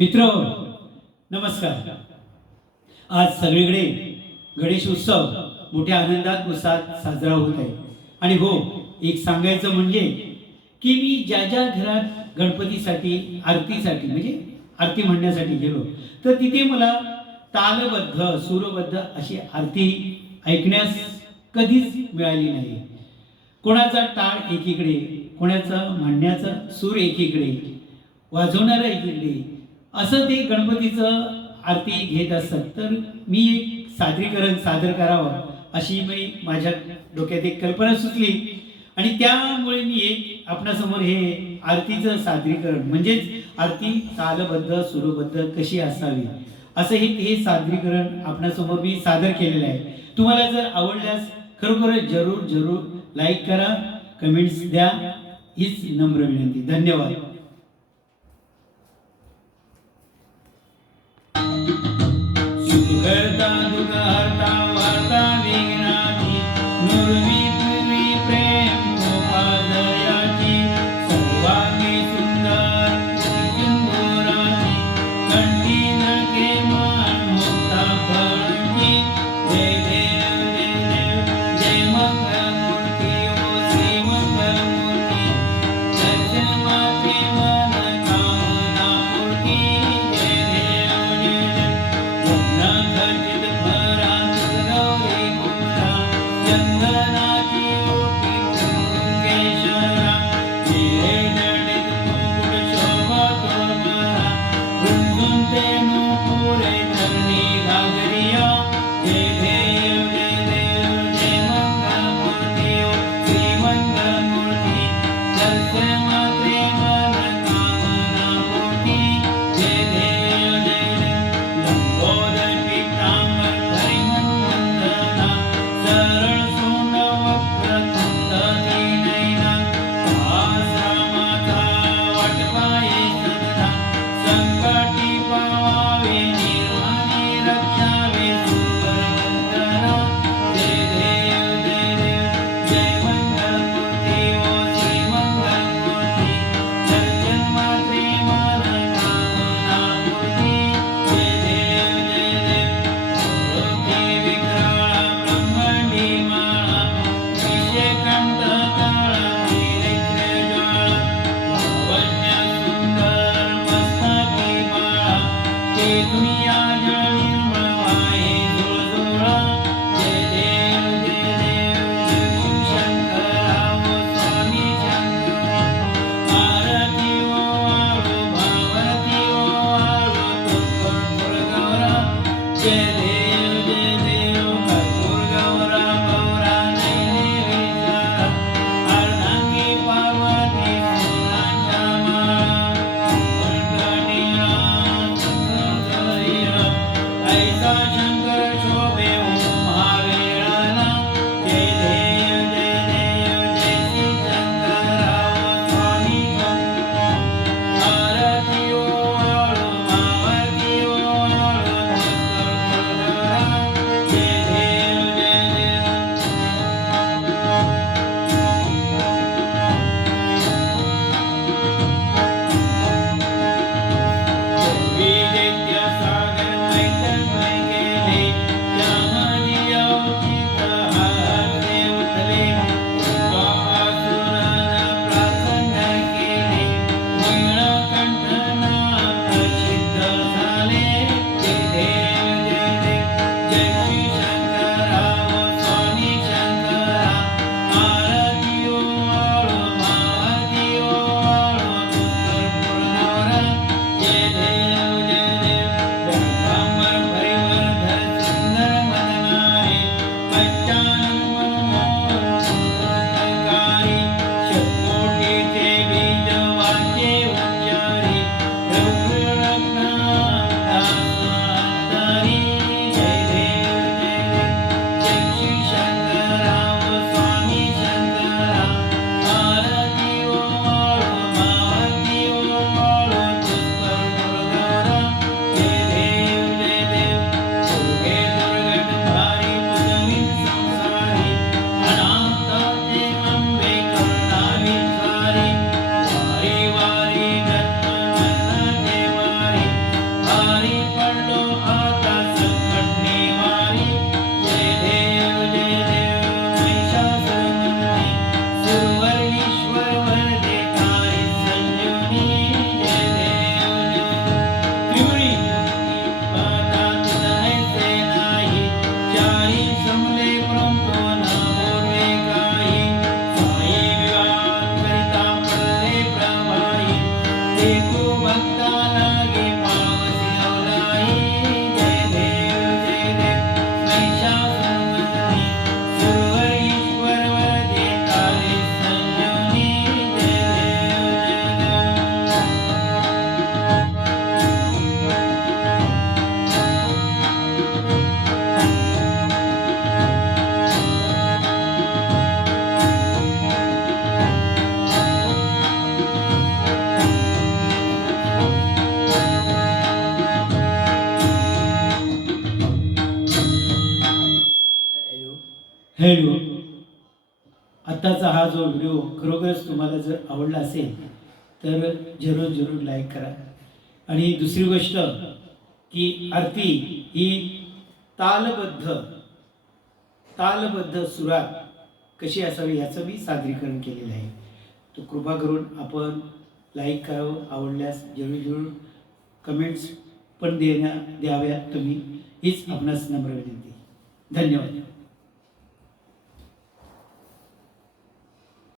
मित्र नमस्कार. आज सगळीकडे गणेश उत्सव मोठ्या आनंदात उत्साहात साजरा होत आहे. आणि हो एक सांगायचं म्हणजे की मी ज्या ज्या घरात गणपतीसाठी आरतीसाठी म्हणजे आरती म्हणण्यासाठी गेलो तर तिथे मला तालबद्ध सूरबद्ध अशी आरती ऐकण्यास कधीच मिळाली नाही. कोणाचा टाळ एकीकडे कोणाचा म्हणण्याचा सूर एकीकडे वाजवणारा एकीकडे असं ते गणपतीचं आरती घेत असतात. तर मी एक सादरीकरण सादर करावं अशी मी माझ्या डोक्यात एक कल्पना सुचली. आणि त्यामुळे मी एक आपणासमोर हे आरतीचं सादरीकरण म्हणजेच आरती तालबद्ध सुरबद्ध कशी असावी असं हे हे सादरीकरण आपणासमोर मी सादर केलेलं आहे. तुम्हाला जर आवडल्यास खरोखरच जरूर जरूर लाईक करा. कमेंट्स द्या. हीच नम्र विनंती. धन्यवाद. सुखकर्ता दुःखहर्ता हॅलो आत्ताचा हा जो व्हिडिओ खरोखरच तुम्हाला जर आवडला असेल तर जरूर जरूर लाईक करा. आणि दुसरी गोष्ट की आरती ही तालबद्ध तालबद्ध सुरात कशी असावी याचं मी सादरीकरण केलेलं आहे. तर कृपा करून आपण लाईक करावं आवडल्यास जरूर जरूर कमेंट्स पण देण्या द्याव्यात तुम्ही. हीच आपणास नम्र विनंती. धन्यवाद.